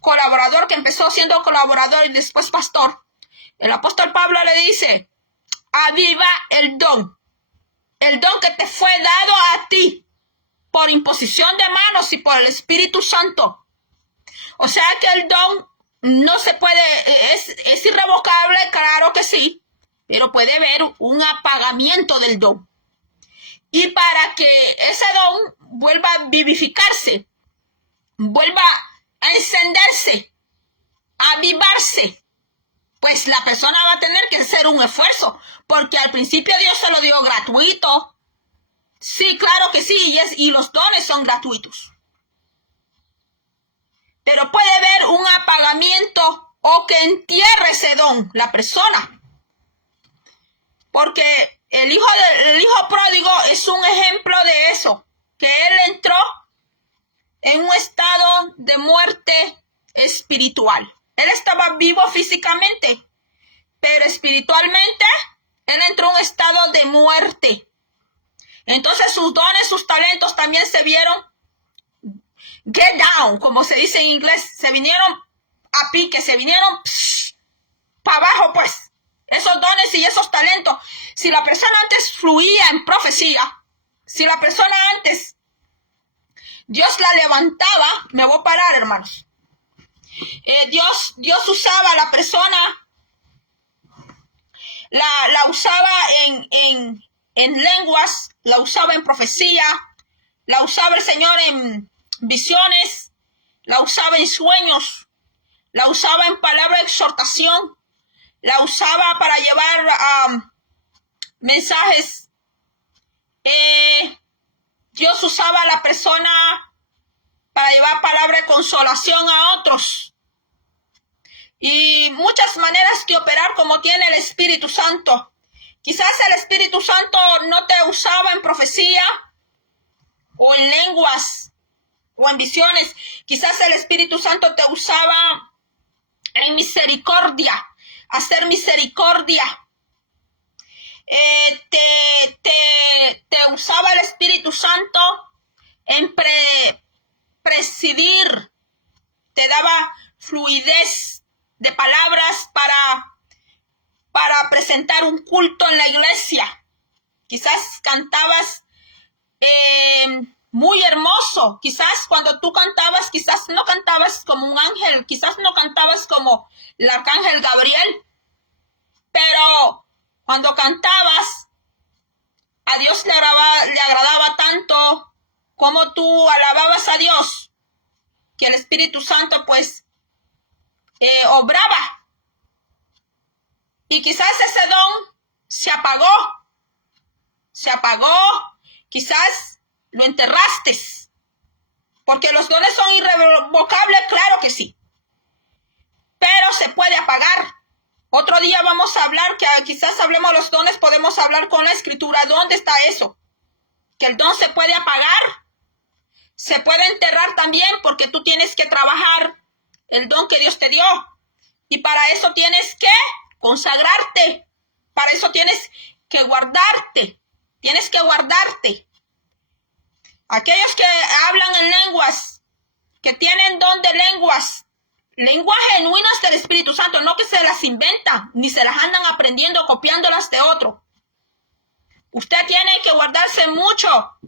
colaborador que empezó siendo colaborador y después pastor. El apóstol Pablo le dice, aviva el don que te fue dado a ti por imposición de manos y por el Espíritu Santo. O sea que el don no se puede, es irrevocable, claro que sí, pero puede haber un apagamiento del don. Y para que ese don vuelva a vivificarse, vuelva a encenderse, a avivarse, pues la persona va a tener que hacer un esfuerzo, porque al principio Dios se lo dio gratuito. Sí, claro que sí, y los dones son gratuitos. Pero puede haber un apagamiento o que entierre ese don la persona. Porque el hijo pródigo es un ejemplo de eso, que él entró en un estado de muerte espiritual. Él estaba vivo físicamente, pero espiritualmente él entró en un estado de muerte. Entonces sus dones, sus talentos también se vieron get down, como se dice en inglés, se vinieron a pique, se vinieron para abajo, pues. Esos dones y esos talentos. Si la persona antes fluía en profecía, si la persona antes Dios la levantaba, me voy a parar, hermanos. Dios usaba a la persona, la usaba en lenguas, la usaba en profecía, la usaba el Señor en visiones, la usaba en sueños, la usaba en palabra de exhortación, la usaba para llevar mensajes. Dios usaba a la persona para llevar palabra de consolación a otros. Y muchas maneras de operar como tiene el Espíritu Santo. Quizás el Espíritu Santo no te usaba en profecía o en lenguas o en visiones. Quizás el Espíritu Santo te usaba en misericordia, hacer misericordia. Te usaba el Espíritu Santo en presidir, te daba fluidez de palabras para presentar un culto en la iglesia. Quizás cantabas muy hermoso, quizás cuando tú cantabas, quizás no cantabas como un ángel, quizás no cantabas como el arcángel Gabriel, pero cuando cantabas, a Dios le agradaba tanto como tú alababas a Dios, que el Espíritu Santo pues obraba. Y quizás ese don se apagó, quizás lo enterraste, porque los dones son irrevocables, claro que sí, pero se puede apagar. Otro día vamos a hablar, que quizás hablemos de los dones, podemos hablar con la Escritura, ¿dónde está eso? Que el don se puede apagar, se puede enterrar también, porque tú tienes que trabajar el don que Dios te dio, y para eso tienes que consagrarte, para eso tienes que guardarte, Aquellos que hablan en lenguas, que tienen don de lenguas genuinas del Espíritu Santo, no que se las inventan, ni se las andan aprendiendo, copiándolas de otro. Usted tiene que guardarse mucho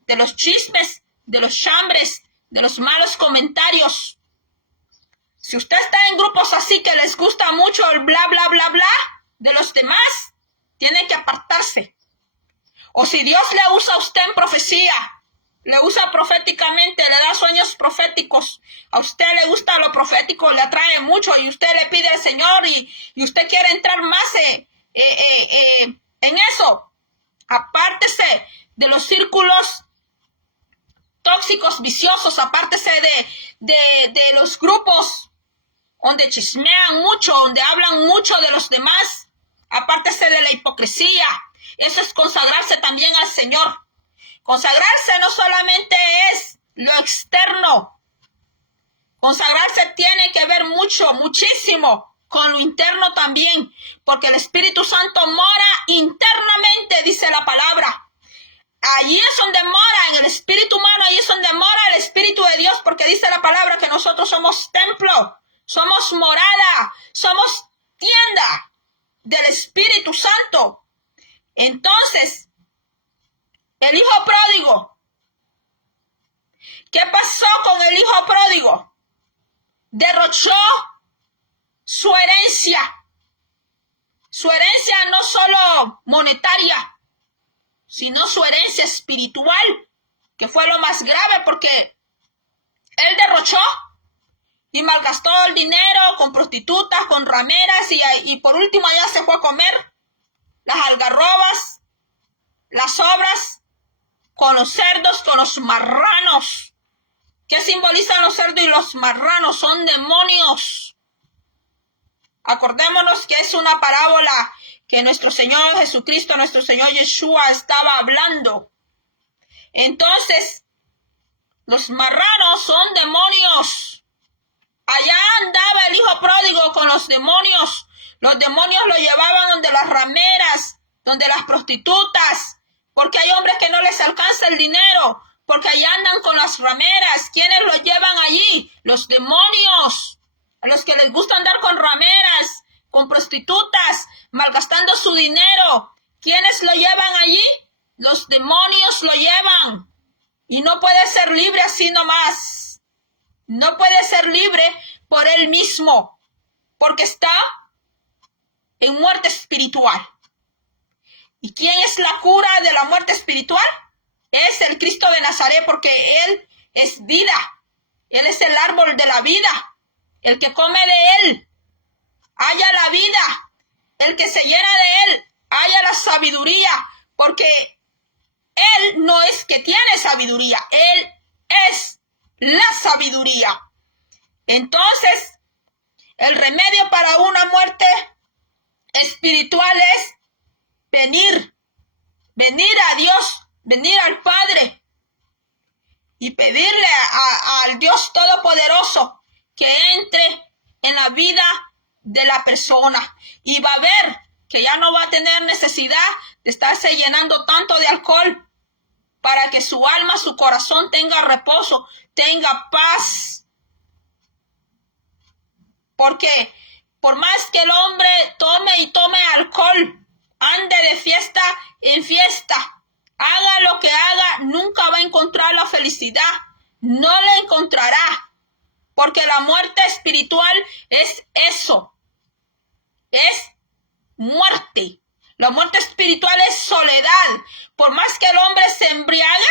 de los chismes, de los chambres, de los malos comentarios. Si usted está en grupos así que les gusta mucho el bla, bla, bla, bla de los demás, tiene que apartarse. O si Dios le usa a usted en profecía, le usa proféticamente, le da sueños proféticos, a usted le gusta lo profético, le atrae mucho y usted le pide al Señor y usted quiere entrar más en eso, apártese de los círculos tóxicos, viciosos, apártese de los grupos donde chismean mucho, donde hablan mucho de los demás, apártese de la hipocresía. Eso es consagrarse también al Señor. Consagrarse no solamente es lo externo. Consagrarse tiene que ver muchísimo con lo interno también, porque el Espíritu Santo mora internamente, dice la palabra. Allí es donde mora, en el espíritu humano, allí es donde mora el Espíritu de Dios, porque dice la palabra que nosotros somos templo, somos morada, somos tienda del Espíritu Santo. Entonces, el hijo pródigo, ¿qué pasó con el hijo pródigo? Derrochó su herencia no solo monetaria, sino su herencia espiritual, que fue lo más grave, porque él derrochó y malgastó el dinero con prostitutas, con rameras y por último allá se fue a comer las algarrobas, las sobras, con los cerdos, con los marranos. ¿Qué simbolizan los cerdos y los marranos? Son demonios. Acordémonos que es una parábola que nuestro Señor Jesucristo, nuestro Señor Yeshua estaba hablando. Entonces, los marranos son demonios. Allá andaba el hijo pródigo con los demonios. Los demonios lo llevaban donde las rameras, donde las prostitutas, porque hay hombres que no les alcanza el dinero, porque allá andan con las rameras. ¿Quiénes los llevan allí? Los demonios. A los que les gusta andar con rameras, con prostitutas, malgastando su dinero. ¿Quiénes lo llevan allí? Los demonios lo llevan. Y no puede ser libre así nomás. No puede ser libre por él mismo, porque está en muerte espiritual. ¿Y quién es la cura de la muerte espiritual? Es el Cristo de Nazaret, porque Él es vida. Él es el árbol de la vida. El que come de Él halla la vida. El que se llena de Él halla la sabiduría, porque Él no es que tiene sabiduría, Él es la sabiduría. Entonces, el remedio para una muerte espiritual es venir a Dios, venir al Padre y pedirle al Dios Todopoderoso que entre en la vida de la persona, y va a ver que ya no va a tener necesidad de estarse llenando tanto de alcohol, para que su alma, su corazón tenga reposo, tenga paz. Porque por más que el hombre tome alcohol, ande de fiesta en fiesta, haga lo que haga, nunca va a encontrar la felicidad. No la encontrará. Porque la muerte espiritual es eso. Es muerte. La muerte espiritual es soledad. Por más que el hombre se embriague,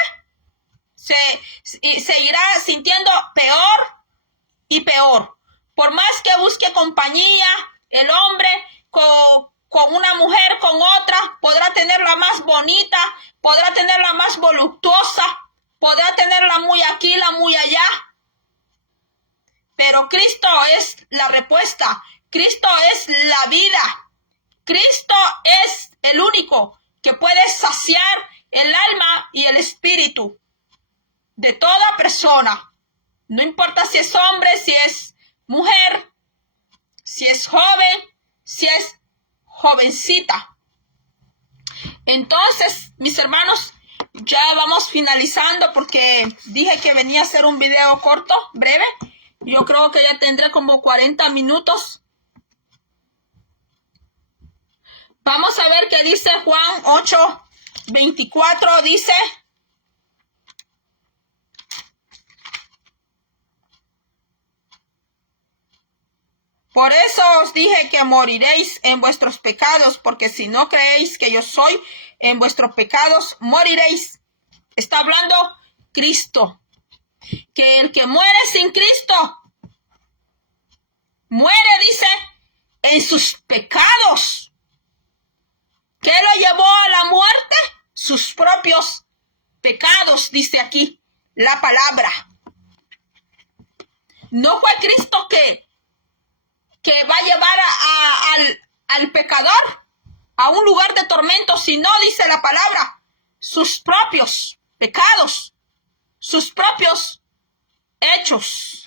se irá sintiendo peor y peor. Por más que busque compañía, el hombre con una mujer, con otra, podrá tenerla más bonita, podrá tenerla más voluptuosa, podrá tenerla muy aquí, la muy allá. Pero Cristo es la respuesta. Cristo es la vida. Cristo es el único que puede saciar el alma y el espíritu de toda persona. No importa si es hombre, si es mujer, si es joven, si es jovencita. Entonces, mis hermanos, ya vamos finalizando porque dije que venía a hacer un video corto, breve. Yo creo que ya tendré como 40 minutos. Vamos a ver qué dice Juan 8:24. Dice: por eso os dije que moriréis en vuestros pecados, porque si no creéis que yo soy, en vuestros pecados moriréis. Está hablando Cristo. Que el que muere sin Cristo, muere, dice, en sus pecados. ¿Qué lo llevó a la muerte? Sus propios pecados, dice aquí la palabra. No fue Cristo que va a llevar al pecador a un lugar de tormento, sino, dice la palabra, sus propios pecados, sus propios hechos.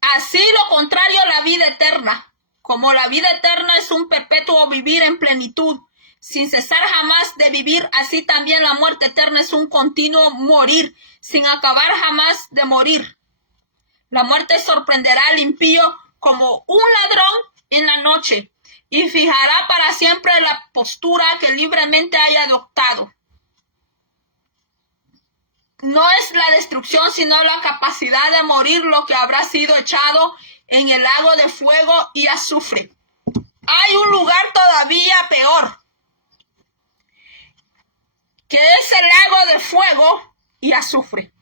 Así lo contrario a la vida eterna. Como la vida eterna es un perpetuo vivir en plenitud, sin cesar jamás de vivir, así también la muerte eterna es un continuo morir, sin acabar jamás de morir. La muerte sorprenderá al impío como un ladrón en la noche, y fijará para siempre la postura que libremente haya adoptado. No es la destrucción, sino la capacidad de morir lo que habrá sido echado en el lago de fuego y azufre. Hay un lugar todavía peor. que es el lago de fuego y azufre.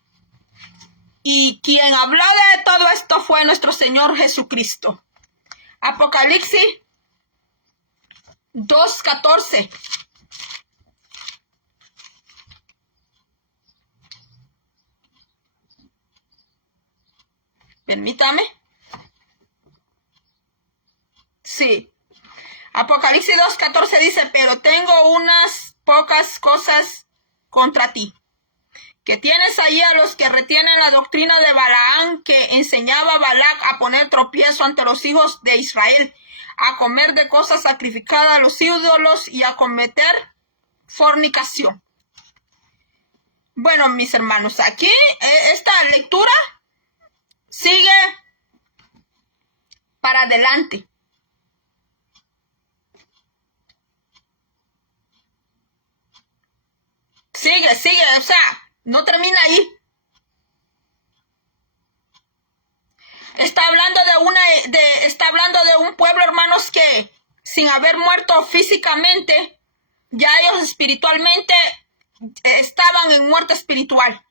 Y quien habló de todo esto fue nuestro Señor Jesucristo. Apocalipsis 2:14. Permítame. Sí. Apocalipsis 2:14 dice, pero tengo unas pocas cosas contra ti, que tienes ahí a los que retienen la doctrina de Balaam, que enseñaba a Balac a poner tropiezo ante los hijos de Israel, a comer de cosas sacrificadas a los ídolos y a cometer fornicación. Bueno, mis hermanos, aquí esta lectura sigue para adelante. Sigue, o sea, no termina ahí. Está hablando de un pueblo, hermanos, que sin haber muerto físicamente, ya ellos espiritualmente estaban en muerte espiritual.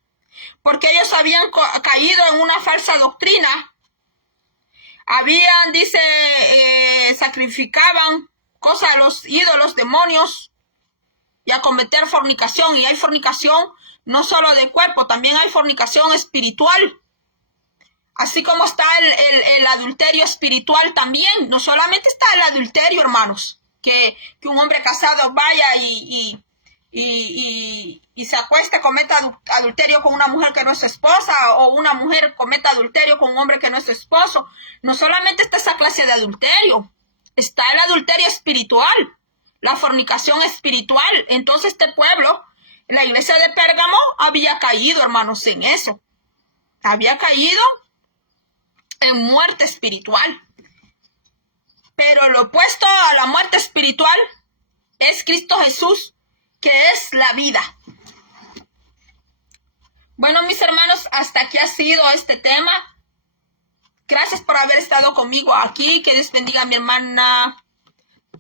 Porque ellos habían caído en una falsa doctrina. Sacrificaban cosas a los ídolos, demonios, y a cometer fornicación. Y hay fornicación no solo de cuerpo, también hay fornicación espiritual. Así como está el adulterio espiritual también. No solamente está el adulterio, hermanos, que un hombre casado vaya y se acueste, cometa adulterio con una mujer que no es su esposa, o una mujer cometa adulterio con un hombre que no es su esposo. No solamente está esa clase de adulterio, está el adulterio espiritual, la fornicación espiritual. Entonces este pueblo, la iglesia de Pérgamo, había caído, hermanos, en eso. Había caído en muerte espiritual. Pero lo opuesto a la muerte espiritual es Cristo Jesús, que es la vida. Bueno, mis hermanos, hasta aquí ha sido este tema. Gracias por haber estado conmigo aquí. Que Dios bendiga a mi hermana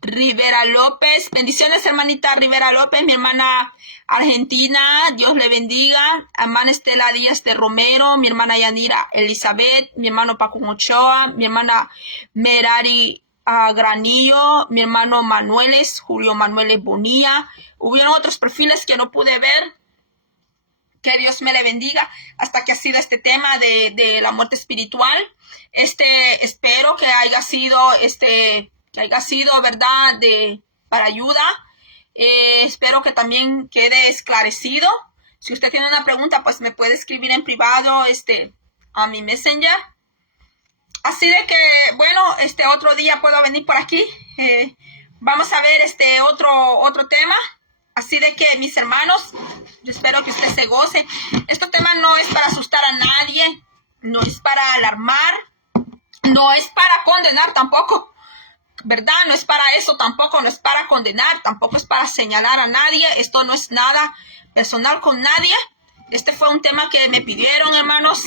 Rivera López. Bendiciones, hermanita Rivera López, mi hermana argentina. Dios le bendiga. Hermana Estela Díaz de Romero, mi hermana Yanira Elizabeth, mi hermano Paco Ochoa, mi hermana Merari Granillo, mi hermano Manueles, Julio Manueles Bonilla. Hubieron otros perfiles que no pude ver. Que Dios me le bendiga. Hasta que ha sido este tema de la muerte espiritual. Espero que haya sido verdad para ayuda. Espero que también quede esclarecido. Si usted tiene una pregunta, pues me puede escribir en privado a mi Messenger. Así de que, bueno, otro día puedo venir por aquí. Vamos a ver otro tema. Así de que, mis hermanos, yo espero que usted se goce. Este tema no es para asustar a nadie, no es para alarmar, no es para condenar tampoco, ¿verdad? No es para eso tampoco, no es para condenar, tampoco es para señalar a nadie. Esto no es nada personal con nadie. Este fue un tema que me pidieron, hermanos,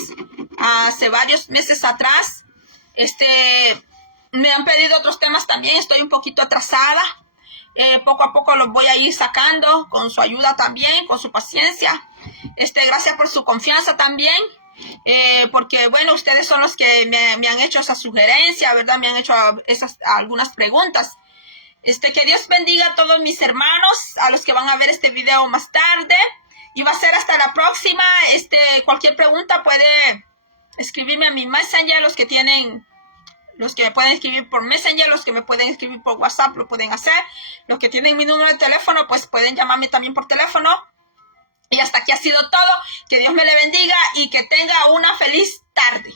hace varios meses atrás. Me han pedido otros temas también, estoy un poquito atrasada. Poco a poco los voy a ir sacando con su ayuda también, con su paciencia. Gracias por su confianza también, porque bueno, ustedes son los que me han hecho esa sugerencia, ¿verdad? Me han hecho algunas preguntas. Que Dios bendiga a todos mis hermanos, a los que van a ver este video más tarde. Y va a ser hasta la próxima. Cualquier pregunta puede escribirme a mi Messenger, los que me pueden escribir por Messenger, los que me pueden escribir por WhatsApp lo pueden hacer. Los que tienen mi número de teléfono, pues pueden llamarme también por teléfono. Y hasta aquí ha sido todo. Que Dios me le bendiga y que tenga una feliz tarde.